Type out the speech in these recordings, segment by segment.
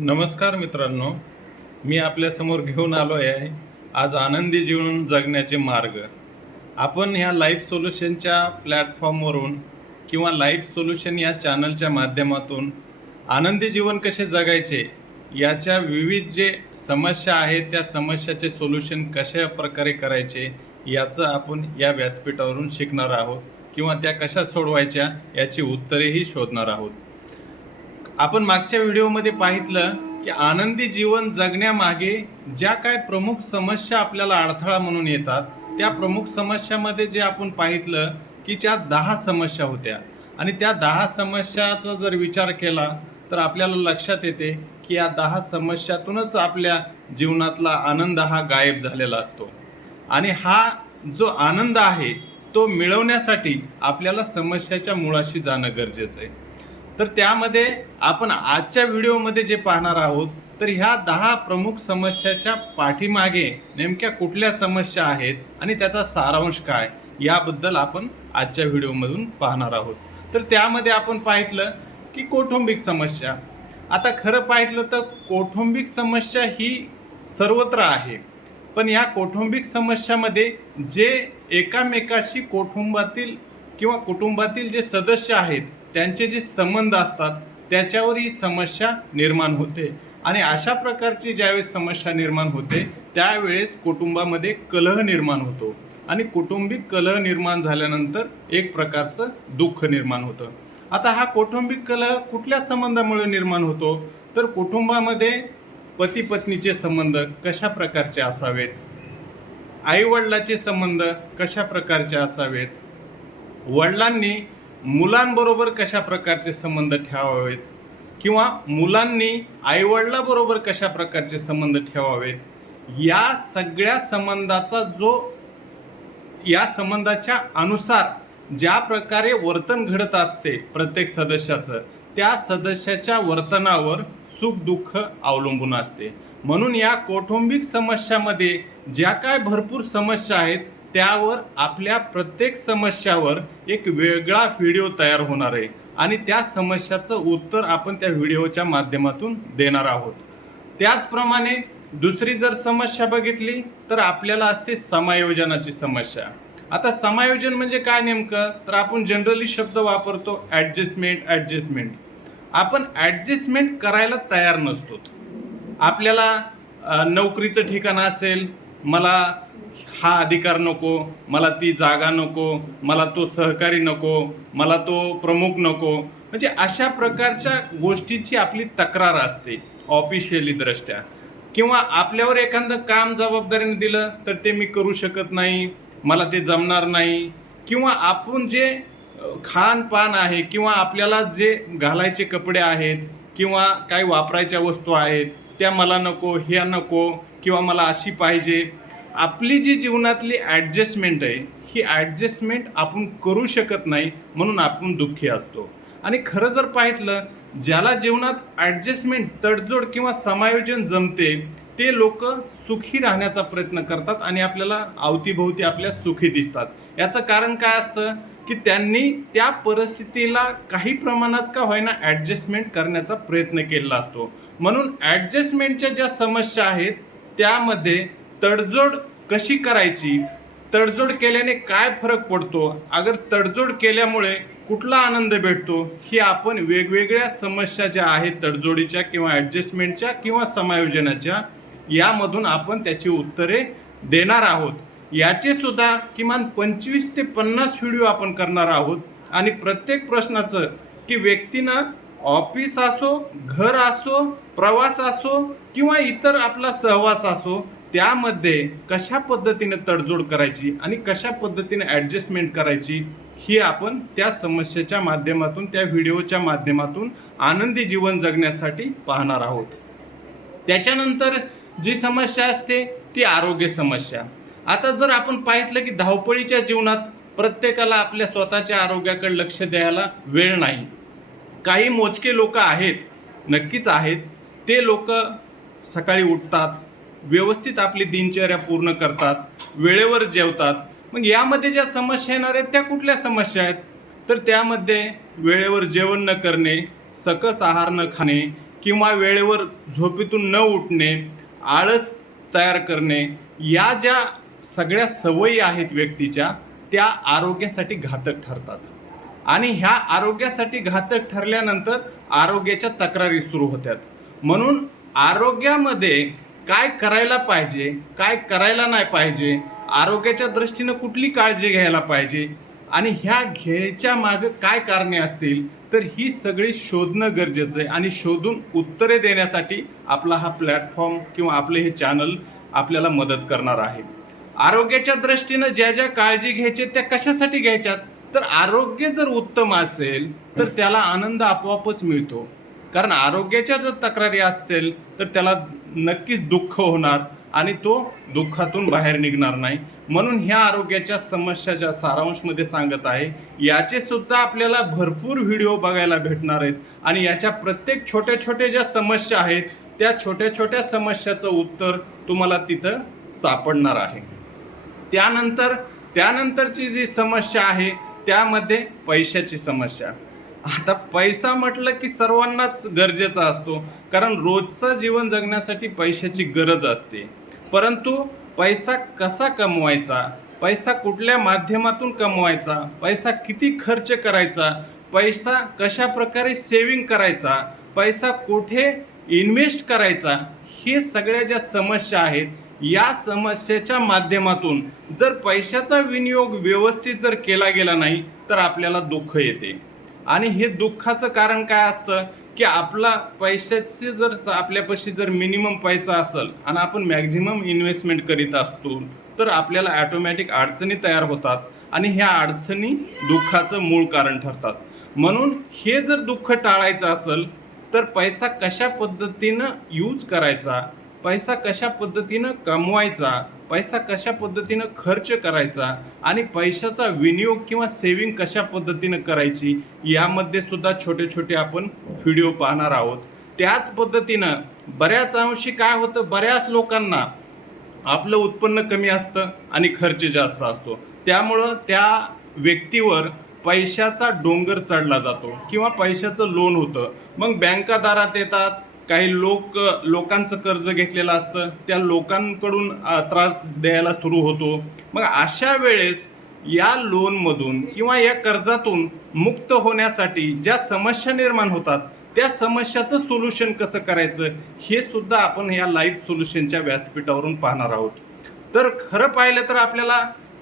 नमस्कार मित्रांनो मी आपल्यासमोर घेऊन आलो आहे आज आनंदी जीवन जगण्याचे मार्ग. आपण ह्या लाईफ सोल्युशनच्या प्लॅटफॉर्मवरून किंवा लाईफ सोल्युशन या चॅनलच्या माध्यमातून आनंदी जीवन कसे जगायचे याच्या विविध जे समस्या आहेत त्या समस्याचे सोल्युशन कशा प्रकारे करायचे याचं आपण या व्यासपीठावरून शिकणार आहोत किंवा त्या कशा सोडवायच्या याची उत्तरेही शोधणार आहोत. आपण मागच्या व्हिडिओमध्ये पाहितलं की आनंदी जीवन जगण्यामागे ज्या काय प्रमुख समस्या आपल्याला अडथळा म्हणून येतात त्या प्रमुख समस्यामध्ये जे आपण पाहितलं की त्या दहा समस्या होत्या. आणि त्या दहा समस्याचा जर विचार केला तर आपल्याला लक्षात येते की या दहा समस्यातूनच आपल्या जीवनातला आनंद हा गायब झालेला असतो. आणि हा जो आनंद आहे तो मिळवण्यासाठी आपल्याला समस्याच्या मुळाशी जाणं गरजेचं आहे. तर त्यामध्ये आपण आजच्या व्हिडिओमध्ये जे पाहणार आहोत तर ह्या दहा प्रमुख समस्याच्या पाठीमागे नेमक्या कुठल्या समस्या आहेत आणि त्याचा सारांश काय याबद्दल आपण आजच्या व्हिडिओमधून पाहणार आहोत. तर त्यामध्ये आपण पाहितलं की कौटुंबिक समस्या. आता खरं पाहितलं तर कौटुंबिक समस्या ही सर्वत्र आहे पण या कौटुंबिक समस्यामध्ये जे एकामेकाशी कुटुंबातील किंवा कुटुंबातील जे सदस्य आहेत त्यांचे जे संबंध असतात त्याच्यावर ही समस्या निर्माण होते. आणि अशा प्रकारची ज्यावेळेस समस्या निर्माण होते त्यावेळेस कुटुंबामध्ये कलह निर्माण होतो. आणि कौटुंबिक कलह निर्माण झाल्यानंतर एक प्रकारचं दुःख निर्माण होतं. आता हा कौटुंबिक कलह कुठल्या संबंधामुळे निर्माण होतो? तर कुटुंबामध्ये पती पत्नीचे संबंध कशा प्रकारचे असावेत? आईवडिलाचे संबंध कशा प्रकारचे असावेत? वडिलांनी मुलांबरोबर कशा प्रकारचे संबंध ठेवावेत? किंवा मुलांनी आईवडिलाबरोबर कशा प्रकारचे संबंध ठेवावेत? या सगळ्या संबंधाचा जो या संबंधाच्या अनुसार ज्या प्रकारे वर्तन घडत असते प्रत्येक सदस्याचं त्या सदस्याच्या वर्तनावर सुख दुःख अवलंबून असते. म्हणून या कौटुंबिक समस्यामध्ये ज्या काय भरपूर समस्या आहेत त्यावर आपल्या प्रत्येक समस्यावर एक वेगळा व्हिडिओ तयार होणार आहे. आणि त्या समस्याचं उत्तर आपण त्या व्हिडिओच्या माध्यमातून देणार आहोत. त्याचप्रमाणे दुसरी जर समस्या बघितली तर आपल्याला असते समायोजनाची समस्या. आता समायोजन म्हणजे काय नेमकं? तर आपण जनरली शब्द वापरतो ॲडजस्टमेंट ॲडजस्टमेंट आपण ॲडजस्टमेंट करायला तयार नसतो. आपल्याला नोकरीचं ठिकाण असेल मला हा अधिकार नको मला ती जागा नको मला तो सहकारी नको मला तो प्रमुख नको. म्हणजे अशा प्रकारच्या गोष्टीची आपली तक्रार असते ऑफिशियली दृष्ट्या. किंवा आपल्यावर एखादं काम जबाबदारीने दिलं तर ते मी करू शकत नाही मला ते जमणार नाही. किंवा आपण जे खानपान आहे किंवा आपल्याला जे घालायचे कपडे आहेत किंवा काही वापरायच्या वस्तू आहेत त्या मला नको ह्या नको किंवा मला अशी पाहिजे आपली जी जीवनातली ॲडजस्टमेंट आहे ही ॲडजस्टमेंट आपण करू शकत नाही म्हणून आपण दुःखी असतो. आणि खरं जर पाहितलं ज्याला जीवनात ॲडजस्टमेंट तडजोड किंवा समायोजन जमते ते लोक सुखी राहण्याचा प्रयत्न करतात आणि आपल्याला अवतीभोवती आपल्या सुखी दिसतात. याचं कारण काय असतं? की त्यांनी त्या परिस्थितीला काही प्रमाणात का होईना ॲडजस्टमेंट करण्याचा प्रयत्न केलेला असतो. म्हणून ॲडजस्टमेंटच्या ज्या समस्या आहेत त्यामध्ये तडजोड कशी करायची? तडजोड केल्याने काय फरक पडतो? अगर तडजोड केल्यामुळे कुठला आनंद भेटतो? ही आपण वेगवेगळ्या समस्या ज्या आहेत तडजोडीच्या किंवा ॲडजस्टमेंटच्या किंवा समायोजनाच्या यामधून आपण त्याची उत्तरे देणार आहोत. याचे सुद्धा किमान पंचवीस ते पन्नास व्हिडिओ आपण करणार आहोत. आणि प्रत्येक प्रश्नाचं की व्यक्तीनं ऑफिस असो घर असो प्रवास असो किंवा इतर आपला सहवास असो त्यामध्ये कशा पद्धतीने तडजोड करायची आणि कशा पद्धतीने ॲडजस्टमेंट करायची ही आपण त्या समस्येच्या माध्यमातून त्या व्हिडिओच्या माध्यमातून आनंदी जीवन जगण्यासाठी पाहणार आहोत. त्याच्यानंतर जी समस्या असते ती आरोग्य समस्या. आता जर आपण पाहितलं की धावपळीच्या जीवनात प्रत्येकाला आपल्या स्वतःच्या आरोग्याकडे लक्ष द्यायला वेळ नाही. काही मोजके लोक आहेत नक्कीच आहेत. ते लोक सकाळी उठतात व्यवस्थित आपली दिनचर्या पूर्ण करतात वेळेवर जेवतात. मग यामध्ये ज्या समस्या येणार आहेत त्या कुठल्या समस्या आहेत? तर त्यामध्ये वेळेवर जेवण न करणे सकस आहार न खाणे किंवा वेळेवर झोपेतून न उठणे आळस तयार करणे या ज्या सगळ्या सवयी आहेत व्यक्तीच्या त्या आरोग्यासाठी घातक ठरतात. आणि ह्या आरोग्यासाठी घातक ठरल्यानंतर आरोग्याच्या तक्रारी सुरू होतात. म्हणून आरोग्यामध्ये काय करायला पाहिजे काय करायला नाही पाहिजे आरोग्याच्या दृष्टीनं कुठली काळजी घ्यायला पाहिजे आणि ह्या घ्यायच्या मागं काय कारणे असतील तर ही सगळी शोधणं गरजेचं आहे आणि शोधून उत्तरे देण्यासाठी आपला हा प्लॅटफॉर्म किंवा आपले हे चॅनल आपल्याला मदत करणार आहे. आरोग्याच्या दृष्टीनं ज्या ज्या काळजी घ्यायचे त्या कशासाठी घ्यायच्यात? तर आरोग्य जर उत्तम असेल तर त्याला आनंद आपोआपच मिळतो. कारण आरोग्याच्या जर तक्रारी असतील तर त्याला नक्कीच दुःख होणार आणि तो दुःखातून बाहेर निघणार नाही. म्हणून ह्या आरोग्याच्या समस्या ज्या सारांशमध्ये सांगत आहे याचे सुद्धा आपल्याला भरपूर व्हिडिओ बघायला भेटणार आहेत आणि याच्या प्रत्येक छोट्या छोट्या ज्या समस्या आहेत त्या छोट्या छोट्या समस्याचं उत्तर तुम्हाला तिथं सापडणार आहे. त्यानंतर त्यानंतरची जी समस्या आहे त्यामध्ये पैशाची समस्या. आता पैसा म्हटलं की सर्वांनाच गरजेचा असतो. कारण रोजचं जीवन जगण्यासाठी पैशाची गरज असते. परंतु पैसा कसा कमवायचा? पैसा कुठल्या माध्यमातून कमवायचा? पैसा किती खर्च करायचा? पैसा कशा प्रकारे सेविंग करायचा? पैसा कुठे इन्व्हेस्ट करायचा? हे सगळ्या ज्या समस्या आहेत या समस्येच्या माध्यमातून जर पैशाचा विनियोग व्यवस्थित जर केला गेला नाही तर आपल्याला दुःख येते. आणि हे दुःखाचं कारण काय असतं की आपला पैशाचे जर आपल्यापाशी जर मिनिमम पैसा असेल आणि आपण मॅक्झिमम इन्व्हेस्टमेंट करीत असतो तर आपल्याला ॲटोमॅटिक अडचणी तयार होतात आणि ह्या अडचणी दुःखाचं मूळ कारण ठरतात. म्हणून हे जर दुःख टाळायचं असेल तर पैसा कशा पद्धतीनं यूज करायचा? पैसा कशा पद्धतीनं कमवायचा पैसा कशा पद्धतीनं खर्च करायचा आणि पैशाचा विनियोग किंवा सेविंग कशा पद्धतीनं करायची यामध्ये सुद्धा छोटे छोटे आपण व्हिडिओ पाहणार आहोत. त्याच पद्धतीनं बऱ्याच अंशी काय होतं बऱ्याच लोकांना आपलं उत्पन्न कमी असतं आणि खर्च जास्त असतो. त्यामुळं त्या व्यक्तीवर पैशाचा डोंगर चढला जातो किंवा पैशाचं लोन होतं. मग बँका दारात येतात काही लोक लोकांचं कर्ज घेतलेलं असतं त्या लोकांकडून त्रास द्यायला सुरू होतो. मग अशा वेळेस या लोनमधून किंवा या कर्जातून मुक्त होण्यासाठी ज्या समस्या निर्माण होतात त्या समस्याचं सोल्युशन कसं करायचं हे सुद्धा आपण या लाईफ सोल्युशनच्या व्यासपीठावरून पाहणार आहोत. तर खरं पाहिलं तर आपल्याला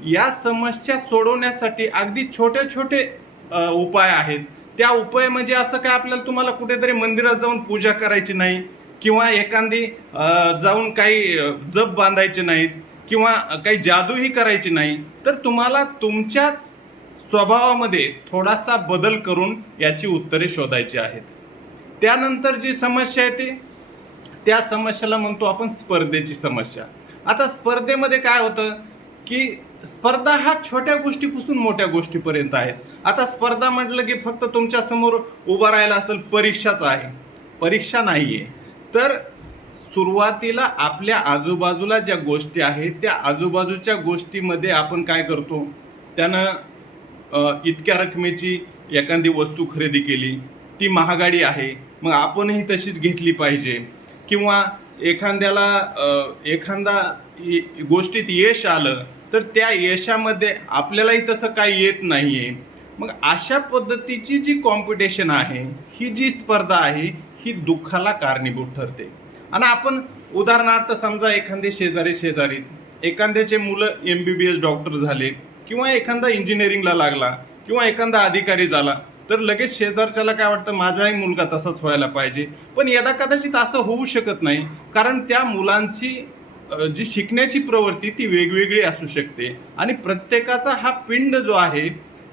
या समस्या सोडवण्यासाठी अगदी छोटे छोटे उपाय आहेत. त्या उपाय म्हणजे असं काय आपल्याला तुम्हाला कुठेतरी मंदिरात जाऊन पूजा करायची नाही किंवा एखादी जाऊन काही जप बांधायचे नाहीत किंवा काही जादूही करायची नाही तर तुम्हाला तुमच्याच स्वभावामध्ये थोडासा बदल करून याची उत्तरे शोधायची आहेत. त्यानंतर जी समस्या येते त्या समस्याला म्हणतो आपण स्पर्धेची समस्या. आता स्पर्धेमध्ये काय होतं की स्पर्धा हा छोट्या गोष्टीपासून मोठ्या गोष्टीपर्यंत आहेत आता स्पर्धा म्हटलं की फक्त तुमच्यासमोर उभं राहायला असेल परीक्षाच आहे. परीक्षा नाही आहे तर सुरुवातीला आपल्या आजूबाजूला ज्या गोष्टी आहेत त्या आजूबाजूच्या गोष्टीमध्ये आपण काय करतो? त्यानं इतक्या रकमेची एखादी वस्तू खरेदी केली. ती महागाडी आहे. मग आपणही तशीच घेतली पाहिजे. किंवा एखाद्याला एखादा गोष्टीत यश आलं तर त्या यशामध्ये आपल्यालाही तसं काही येत नाही आहे मग अशा पद्धतीची जी कॉम्पिटिशन आहे ही जी स्पर्धा आहे ही दुःखाला कारणीभूत ठरते. आणि आपण उदाहरणार्थ समजा एखादे शेजारी शेजारीत एखाद्याचे मुलं M B B S doctor झाले किंवा एखादा इंजिनिअरिंगला लागला किंवा एखादा अधिकारी झाला तर लगेच शेजारच्याला काय वाटतं माझाही मुलगा तसाच व्हायला पाहिजे. पण यदा कदाचित असं होऊ शकत नाही कारण त्या मुलांची जी शिकण्याची प्रवृत्ती ती वेगवेगळी असू शकते. आणि प्रत्येकाचा हा पिंड जो आहे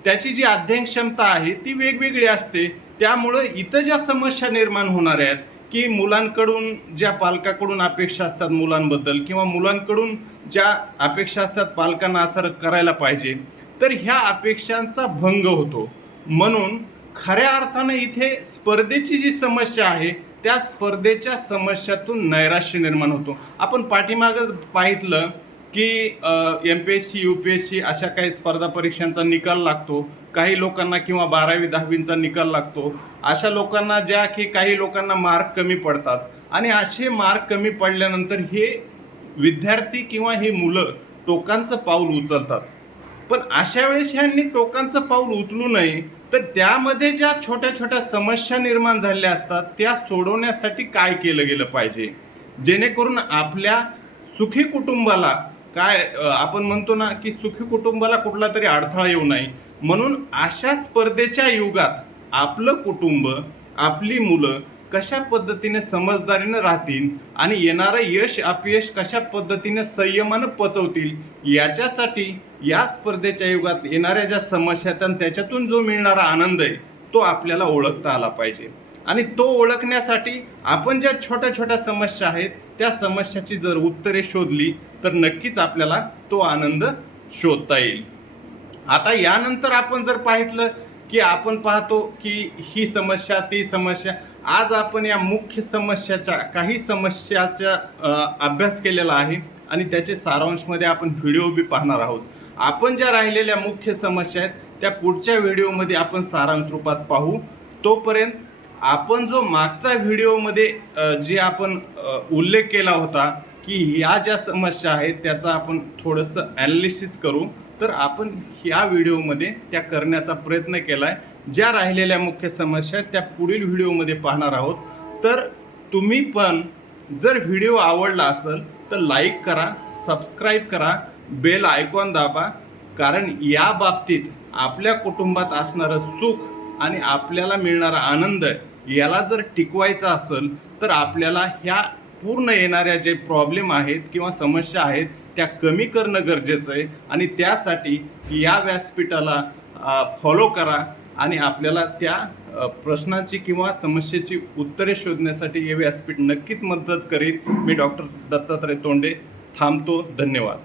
त्याची जी अध्ययन क्षमता आहे ती वेगवेगळी असते. त्यामुळं इथं ज्या समस्या निर्माण होणार आहेत की मुलांकडून ज्या पालकाकडून अपेक्षा असतात मुलांबद्दल किंवा मुलांकडून ज्या अपेक्षा असतात पालकांना असं करायला पाहिजे तर ह्या अपेक्षांचा भंग होतो. म्हणून खऱ्या अर्थानं इथे स्पर्धेची जी समस्या आहे त्या स्पर्धेच्या समस्यातून नैराश्य निर्माण होतो. आपण पाठीमागं पाहितलं की M P S C U P S C अशा काही स्पर्धा परीक्षांचा निकाल लागतो काही लोकांना किंवा बारावी दहावींचा निकाल लागतो. अशा लोकांना ज्या की काही लोकांना मार्क कमी पडतात. आणि असे मार्क कमी पडल्यानंतर हे विद्यार्थी किंवा हे मुलं टोकांचं पाऊल उचलतात. पण अशा वेळेस ह्यांनी टोकांचं पाऊल उचलू नये तर त्यामध्ये ज्या छोट्या छोट्या समस्या निर्माण झालेल्या असतात त्या सोडवण्यासाठी काय केलं गेलं पाहिजे? जेणेकरून आपल्या सुखी कुटुंबाला काय आपण म्हणतो ना की सुखी कुटुंबाला कुठला तरी अडथळा येऊ नये. म्हणून अशा स्पर्धेच्या युगात आपलं कुटुंब आपली मुलं कशा पद्धतीने समजदारीनं राहतील आणि येणारं यश अपयश कशा पद्धतीने संयमानं पचवतील याच्यासाठी या स्पर्धेच्या युगात येणाऱ्या ज्या समस्या आहेत आणि त्याच्यातून जो मिळणारा आनंद आहे तो आपल्याला ओळखता आला पाहिजे. आणि तो ओळखण्यासाठी आपण ज्या छोट्या छोट्या समस्या आहेत त्या समस्याची जर उत्तरे शोधली तर नक्कीच आपल्याला तो आनंद शोधता येईल. आता यानंतर आपण जर पाहितलं की आपण पाहतो की ही समस्या ती समस्या आज आपण या मुख्य समस्याच्या काही समस्याचा अभ्यास केलेला आहे आणि त्याचे सारांशमध्ये आपण व्हिडिओ बी पाहणार आहोत. आपण ज्या राहिलेल्या मुख्य समस्या आहेत त्या पुढच्या व्हिडिओमध्ये आपण सारांश रूपात पाहू. तोपर्यंत आपण जो मागचा व्हिडिओमध्ये जे आपण उल्लेख केला होता की ह्या ज्या समस्या आहेत त्याचा आपण थोडंसं ॲनालिसिस करू. तर आपण ह्या व्हिडिओमध्ये त्या करण्याचा प्रयत्न केला आहे ज्या राहिलेल्या मुख्य समस्या आहेत त्या पुढील व्हिडिओमध्ये पाहणार आहोत. तर तुम्ही पण जर व्हिडिओ आवडला असेल तर लाईक करा सबस्क्राईब करा बेल आयकॉन दाबा. कारण या बाबतीत आपल्या कुटुंबात असणारं सुख आणि आपल्याला मिळणारा आनंद याला जर टिकवायचा असेल तर आपल्याला ह्या पूर्ण येणाऱ्या जे प्रॉब्लेम आहेत किंवा समस्या आहेत त्या कमी करणं गरजेचं आहे. आणि त्यासाठी या व्यासपीठाला फॉलो करा. आणि आपल्याला त्या प्रश्नाची किंवा समस्येची उत्तरे शोधण्यासाठी हे व्यासपीठ नक्कीच मदत करेल. मी डॉक्टर दत्तात्रय तोंडे थांबतो. धन्यवाद.